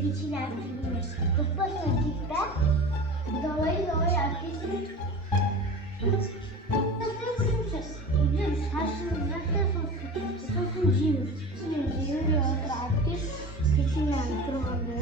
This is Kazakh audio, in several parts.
печенье открылось. Вкусно дикая. Давай открыть. Идем сосын жейміз. Жейміз открыть. Печенье открыванды.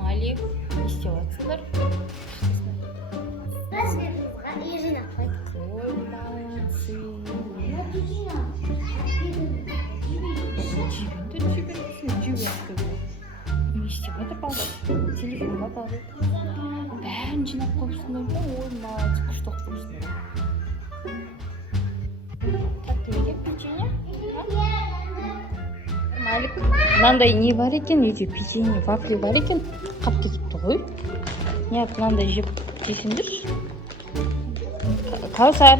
Малик, не істеватсыңдар? Ирина, Ой, молодцы. Не істеватыр балдар. Телефонға барып. Бәрін жинап қойыпсыңдар да, ой, молодцы, күшті қойыпсыңдар. Тәтті екен печенье? Малик, мынандай не бар екен, үйде печенье, вафли бар екен, қап кетіпті ғой. Не, мынандай жеп жесеңдерші. Каусар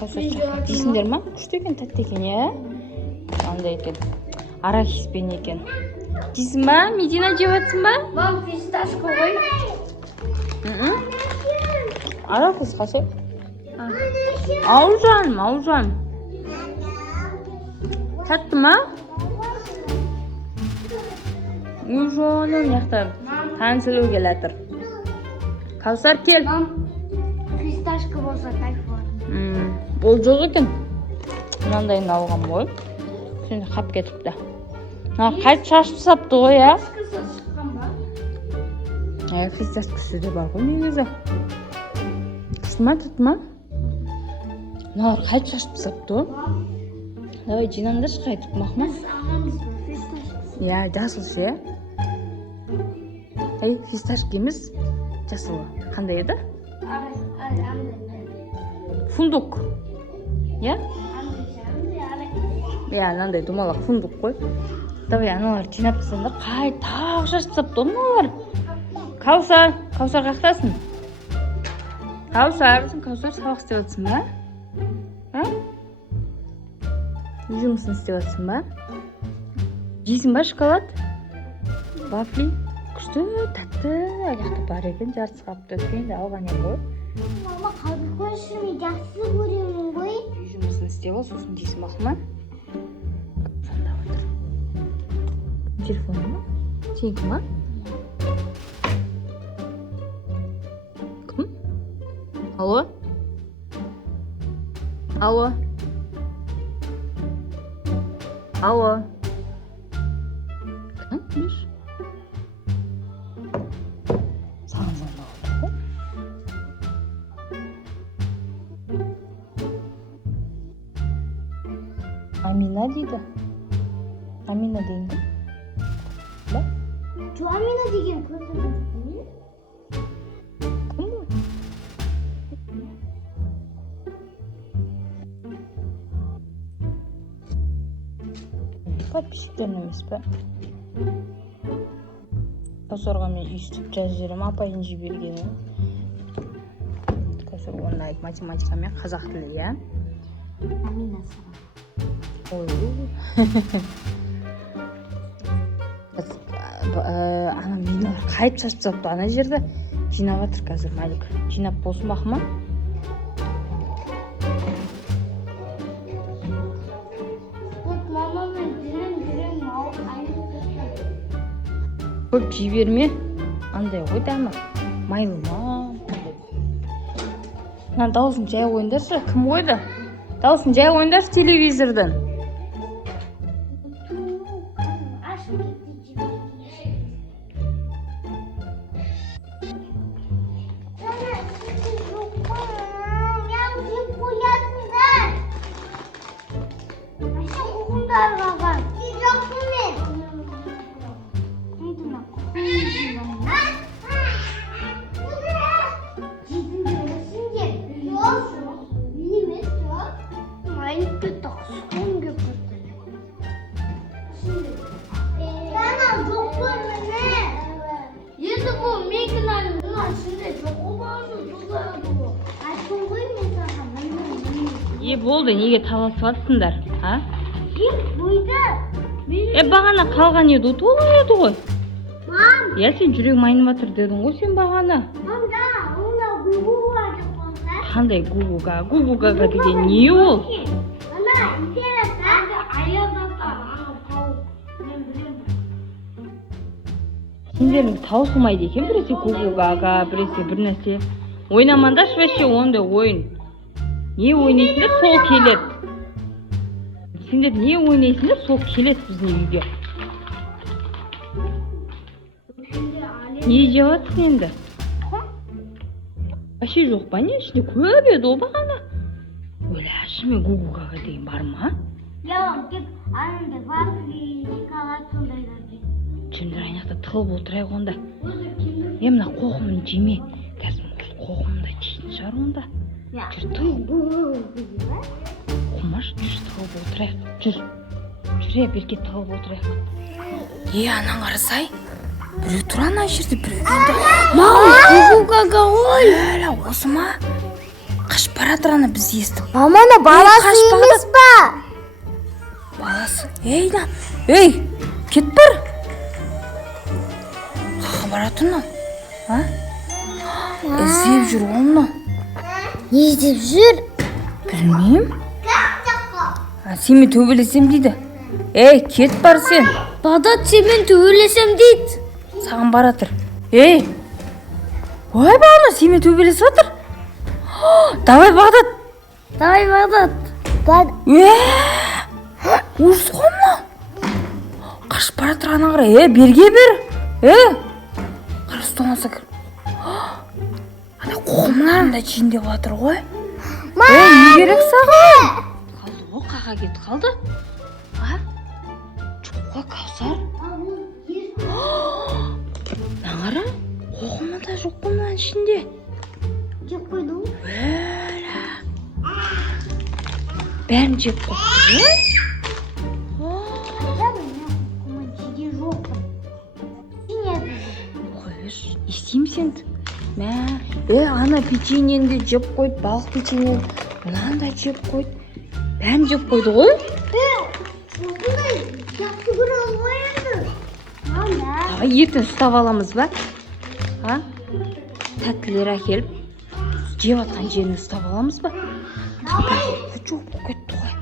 дейсіңдер ма? Күшті екен, тәтті екен, е? Мынандай екен, арахиспен екен. Дейсің ба? Медина жеп жатсың ба? Мам, фисташка ғой. Арахис қасы? Аужан. Тәтті ма? Ужоным яқтар танысылу келатыр. Каусар кел. Мам, фисташка болса кайф бар. Ол жоқ екен. Мынандайын алған ғой. Сен қап кетіпті. Қайт шашып сапты ғой, я? Фисташкасы да бар ғой негізі. Күшті ма, тұтты ма? Мыналар қайт шашып сапты ғой. Давай жинаңдаршы қайтып мақма. Я, жасыл ше. Ей, фисташка емес. Жасыл. Қандай еді? Фундук. Я? Я, мынандай думалақ фундук қой. Давай, аналар жинап тастаңдар. Қайт тағы шашып сапты ғой мыналар. Каусар қақтасын. Каусар сабақ істеп жатсың ба? Үй жұмысын істеп жатсың ба? жейсің ба шоколад? Вафли? Күшті, тәтті, аяқты бар екен, жарты қапты өткенде алған ем ғой. Мама, қалдық қойшы, мен жақсы көремін ғой. Үй жұмысын істеп ал, сосын жейсің мақұл ма? Звондап отыр. Телефоны ма? Сенікі ма? Кім? Алло? Алло? Алло? Кім? Білеш? Саған звондап отыр ғой. Амина дейді. Амина дейді. Да? Амина деген көрдім. Кім бұл? Подписчиктерін емес пе? Қосорға мен үйістіп жазып жерім апайын жібергені. Қазір онлайн математика мен қазақ тілі, я? Амина саған. Ой. Ана миналар қайып шашып тастапты ана жерді. Жинап жатыр қазір Мәлік. Жинап болсын бақы ма? Вот мамамен жүрем Көп жей берме. Андай ғой дәмі. Майлы ма? Мына дауысын жай қойыңдаршы. Кім қойды? Дауысын жай қойыңдаршы телевизордан. ашып кетті Болды, неге таласып жатсыңдар? А? Бойды. Бағана қалған еді, толы еді ғой. Мам, Сен жүрегім айнып жатыр дедің ғой сен бағана. мамда, онда гугуға деп қойса. Қандай гугуга? Гугуга деген не ол? Ана, интересно. Аязатар, ана тауып. Мен білемін. Сендердің таусылмайды екен, біресе гугуга, біресе бір нәрсе. Ойнамаңдаршы вообще ондай ойын. Не ойнайсыңдар, сол келеді. Сендер не ойнайсыңдар, сол келеді біздің үйге. Не жеп жатсың енді? Вообще жоқ па не? Ішінде көп еді ол бағана. Ойлашы мен гугугаға деген бар ма? Я тек анандай вафли, шоколад сондайлар жеймін. Сендер аяқта тығылып отырайық онда. Өзі кімді? Мына қоқымын жеме. Қазір қоқымда тиетін шығар онда. Жүр тығылып. Қумаш, жүр тығылып отырайық. Жүр. Жүр, берке тығылып отырайық. Анаң қарасай. Біреу тұр ана жерде, біреу келді. Мама, гугугаға ғой. Осы ма? Қашып баратыр ана біз естіп. Маманы баласы емес па? Баласы. Кет бір. Қаға баратыр мынау. Іздеп жүр оны. Не іздеп жүр? Білмеймін. Сенмен төбелесем дейді. Кет бар сен. Бағдат сенмен төбелесем дейді. Саған баратыр. Ой, бағана сенмен төбелесіп жатыр. Давай, Бағдат. Давай, Бағдат. Ужас қой мынау. Қашып баратыр ана қарай. Берге бер. Қара ұстамаса кір. Ана қоқымларында жейін деп жатыр ғой. Не керек саған? Қалды ғой, қаға кетіп қалды. Жоқ қой, Каусар. Нағара, қоқымы да жоқ қой мынаның ішінде. Жеп қойды ғой. Бәрін жеп қойды ғой. Естеймін сенді. Ана печеньені жеп қойды, балық печеньені. Мынаны да жеп қойды. Бәрін жеп қойды ғой. Жақсы көремін ғой. Давай ертең ұстап аламыз ба? А? Тәттілер әкеліп, жеп атқан жерін ұстап аламыз ба? Жоқ болып кетті ғой.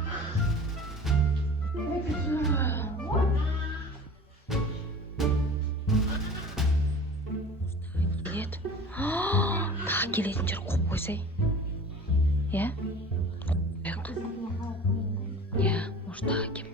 Тағы келетін жер қойып қойсай. Иә? Иә, может тағы кеп.